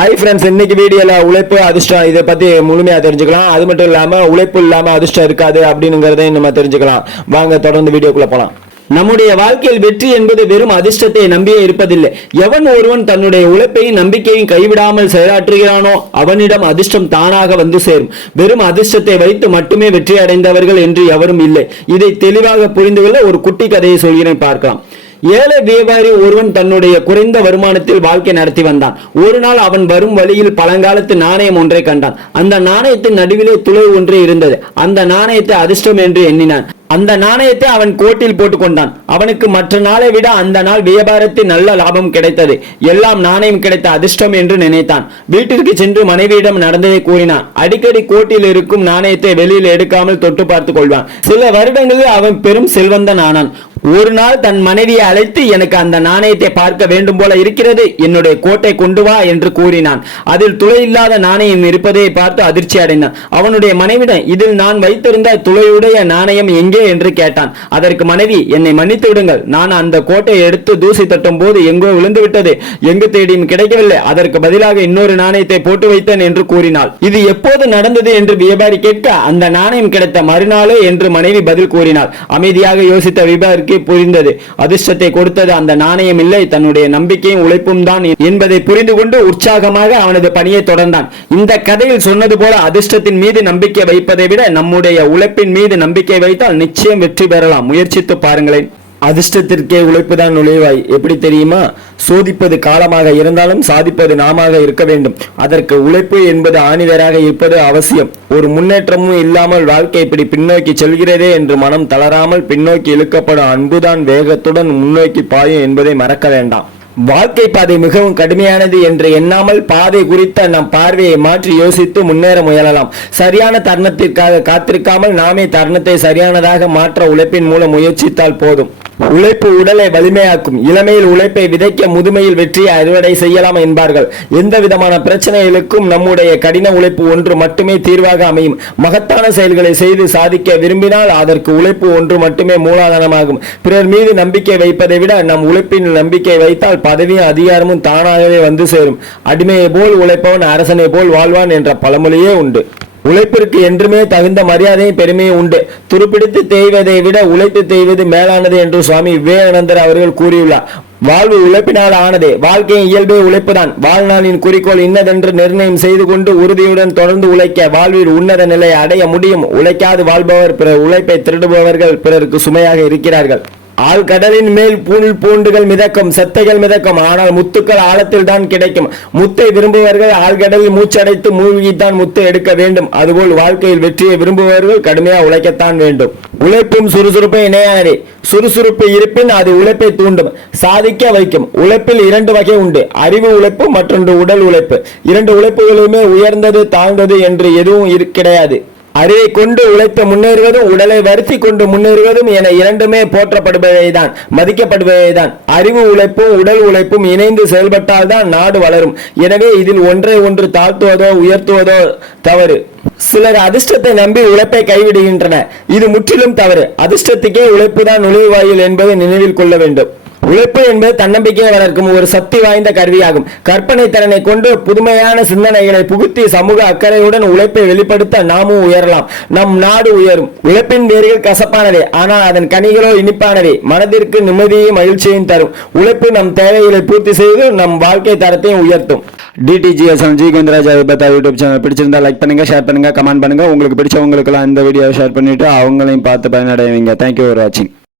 Hi friends இன்னைக்கு வீடியோல உழைப்பு அதிர்ஷ்டம் இதை பத்தி முழுமையா தெரிஞ்சுக்கலாம். அது மட்டும் இல்லாம உழைப்பு இல்லாம அதிர்ஷ்டம் இருக்காது அப்படிங்கிறதையும் நம்ம தெரிஞ்சுக்கலாம். வாங்க தொடர்ந்து வீடியோக்குள்ள போலாம். நம்முடைய வாழ்க்கையில் வெற்றி என்பது வெறும் அதிர்ஷ்டத்தை நம்பியே இருப்பதில்லை. எவன் ஒருவன் தன்னுடைய உழைப்பையும் நம்பிக்கையும் கைவிடாமல் செயலாற்றுகிறானோ அவனிடம் அதிர்ஷ்டம் தானாக வந்து சேரும். வெறும் அதிர்ஷ்டத்தை வைத்து மட்டுமே வெற்றி அடைந்தவர்கள் என்று எவரும் இல்லை. இதை தெளிவாக புரிந்து கொள்ள ஒரு குட்டி கதையை சொல்கிறேன் பார்க்கலாம். ஏழை வியாபாரி ஒருவன் தன்னுடைய குறைந்த வருமானத்தில் வாழ்க்கை நடத்தி வந்தான். ஒரு நாள் அவன் வரும் வழியில் பழங்காலத்து நாணயம் ஒன்றை கண்டான். அந்த நாணயத்தின் நடுவிலே துளை ஒன்று இருந்தது. அந்த நாணயத்தை அதிர்ஷ்டம் என்று எண்ணினான். அந்த நாணயத்தை அவன் கோட்டில் போட்டுக் கொண்டான். அவனுக்கு மற்ற நாளை விட அந்த நாள் வியாபாரத்தில் நல்ல லாபம் கிடைத்தது. எல்லாம் நாணயம் கிடைத்த அதிர்ஷ்டம் என்று நினைத்தான். வீட்டிற்கு சென்று மனைவியிடம் நடந்ததை கூறினான். அடிக்கடி கோட்டில் இருக்கும் நாணயத்தை வெளியில் எடுக்காமல் தொட்டு பார்த்துக் கொள்வான். சில வருடங்களில் அவன் பெரும் செல்வந்தன் ஆனான் ஒரு நாள் தன் மனைவியை அழைத்து எனக்கு அந்த நாணயத்தை பார்க்க வேண்டும் போல இருக்கிறது. என்னுடைய கோட்டை கொண்டு வா என்று கூறினான். அதில் துளை இல்லாத நாணயம் இருப்பதை பார்த்து அதிர்ச்சி அடைந்தான். அவனுடைய மனைவிடம் இதில் நான் வைத்திருந்த துளையுடைய நாணயம் எங்கே? என்று கேட்டான். அதற்கு மனைவி என்னை மன்னித்து விடுங்கள். நான் அந்த கோட்டையை எடுத்து தூசி தட்டும் போது எங்கோ விழுந்து விட்டது. எங்கு தேடியும் கிடைக்கவில்லை. அதற்கு பதிலாக இன்னொரு நாணயத்தை போட்டு வைத்தேன் என்று கூறினாள். இது எப்போது நடந்தது? என்று வியாபாரி கேட்க அந்த நாணயம் கிடைத்த மறுநாளே என்று மனைவி பதில் கூறினார் அமைதியாக யோசித்த வியாபாரிக்கு புரிந்தது. அதிர்ஷ்டத்தை கொடுத்தது அந்த நாணயம் இல்லை. தன்னுடைய நம்பிக்கையும் உழைப்பும் தான் என்பதை புரிந்து கொண்டு உற்சாகமாக அவனது பணியை தொடர்ந்தான். இந்த கதையில் சொன்னது போல அதிர்ஷ்டத்தின் மீது நம்பிக்கை வைப்பதை விட நம்முடைய உழைப்பின் மீது நம்பிக்கை வைத்தால் நிச்சயம் வெற்றி பெறலாம். முயற்சித்து பாருங்களேன். அதிர்ஷ்டத்திற்கே உழைப்புதான் நுழைவாய். எப்படி தெரியுமா? சோதிப்பது காலமாக இருந்தாலும் சாதிப்பது நாமாக இருக்க வேண்டும். அதற்கு உழைப்பு என்பது ஆணிதராக இருப்பது அவசியம். ஒரு முன்னேற்றமும் இல்லாமல் வாழ்க்கை இப்படி பின்னோக்கி செல்கிறதே என்று மனம் தளராமல் பின்னோக்கி இழுக்கப்படும் அன்புதான் வேகத்துடன் முன்னோக்கி பாயும் என்பதை மறக்க வேண்டாம். வாழ்க்கை பாதை மிகவும் கடுமையானது என்று எண்ணாமல் பாதை குறித்த நம் பார்வையை மாற்றி யோசித்து முன்னேற முயலலாம். சரியான தருணத்திற்காக காத்திருக்காமல் நாமே தருணத்தை சரியானதாக மாற்ற உழைப்பின் மூலம் முயற்சித்தால் போதும். உழைப்பு உடலை வலிமையாக்கும் இளமையில் உழைப்பை விதைக்க முதுமையில் வெற்றியை அறுவடை செய்யலாம் என்பார்கள். எந்த விதமான பிரச்சனைகளுக்கும் நம்முடைய கடின உழைப்பு ஒன்று மட்டுமே தீர்வாக அமையும். மகத்தான செயல்களை செய்து சாதிக்க விரும்பினால் அதற்கு உழைப்பு ஒன்று மட்டுமே மூலாதாரமாகும். பிறர் மீது நம்பிக்கை வைப்பதை விட நம் உழைப்பின் நம்பிக்கை வைத்தால் பதவியும் அதிகாரமும் தானாகவே வந்து சேரும். அடிமையை போல் உழைப்பவன் அரசனை போல் வாழ்வான் என்ற பழமொழியே உண்டு. உழைப்பிற்கு என்றுமே தகுந்த மரியாதையும் பெருமையும் உண்டு. துருப்பிடித்து தேய்வதை விட உழைத்து தேய்வது மேலானது என்று சுவாமி விவேகானந்தர் அவர்கள் கூறியுள்ளார். வாழ்வு உழைப்பினால் ஆனது. வாழ்க்கையின் இயல்பே உழைப்புதான். வாழ்நாளின் குறிக்கோள் இன்னதென்று நிர்ணயம் செய்து கொண்டு உறுதியுடன் தொடர்ந்து உழைக்க வாழ்வில் உன்னத நிலையை அடைய முடியும். உழைக்காது வாழ்பவர் பிறர் உழைப்பை திருடுபவர்கள் பிறருக்கு சுமையாக இருக்கிறார்கள். ஆழ்கடலின் மேல் புல் பூண்டுகள் மிதக்கும் செத்தைகள் மிதக்கும். ஆனால் முத்துக்கள் ஆழத்தில் தான் கிடைக்கும். முத்தை விரும்புபவர்கள் ஆழ்கடலில் மூச்சடைத்து மூழ்கித்தான் முத்தை எடுக்க வேண்டும். அதுபோல் வாழ்க்கையில் வெற்றியை விரும்புபவர்கள் கடுமையாக உழைக்கத்தான் வேண்டும். உழைப்பும் சுறுசுறுப்பும் இணையானதே சுறுசுறுப்பு இருப்பின் அது உழைப்பை தூண்டும். சாதிக்க வைக்கும். உழைப்பில் இரண்டு வகை உண்டு. அறிவு உழைப்பு மற்றொன்று உடல் உழைப்பு. இரண்டு உழைப்புகளுமே உயர்ந்தது தாழ்ந்தது என்று எதுவும் கிடையாது. அறிவை கொண்டு உழைத்து முன்னேறுவதும் உடலை வருத்தி கொண்டு முன்னேறுவதும் என இரண்டுமே போற்றப்படுபவைதான் மதிக்கப்படுபவைதான். அறிவு உழைப்பும் உடல் உழைப்பும் இணைந்து செயல்பட்டால்தான் நாடு வளரும். எனவே இதில் ஒன்றை ஒன்று தாழ்த்துவதோ உயர்த்துவதோ தவறு. சிலர் அதிர்ஷ்டத்தை நம்பி உழைப்பை கைவிடுகின்றனர். இது முற்றிலும் தவறு. அதிர்ஷ்டத்துக்கே உழைப்புதான் நுழைவாயில் என்பதை நினைவில் கொள்ள வேண்டும். உழைப்பு என்பது தன்னம்பிக்கையை வளர்க்கும் ஒரு சக்தி வாய்ந்த கருவியாகும். கற்பனை திறனை கொண்டு புதுமையான சிந்தனைகளை புகுத்தி சமூக அக்கறையுடன் உழைப்பை வெளிப்படுத்த நாமும் உயரலாம். நம் நாடு உயரும். உழைப்பின் வேர்கள் கசப்பானதே. ஆனால் அதன் கனிகளோ இனிப்பானதே. மனதிற்கு நிம்மதியையும் மகிழ்ச்சியையும் தரும். உழைப்பு நம் தேவைகளை பூர்த்தி செய்து நம் வாழ்க்கை தரத்தையும் உயர்த்தும். டிடிஜிஎஸ் ஜி கோவிந்தராஜ் பத்தா யூடியூப் சேனல் பிடிச்சிருந்தா லைக் பண்ணுங்க ஷேர் பண்ணுங்க கமெண்ட் பண்ணுங்க. உங்களுக்கு பிடிச்சவங்களுக்கெல்லாம் இந்த வீடியோவை ஷேர் பண்ணிட்டு அவங்களையும் பார்த்து பயனடைவீங்க. தேங்க்யூ ஃபார் வாட்சிங்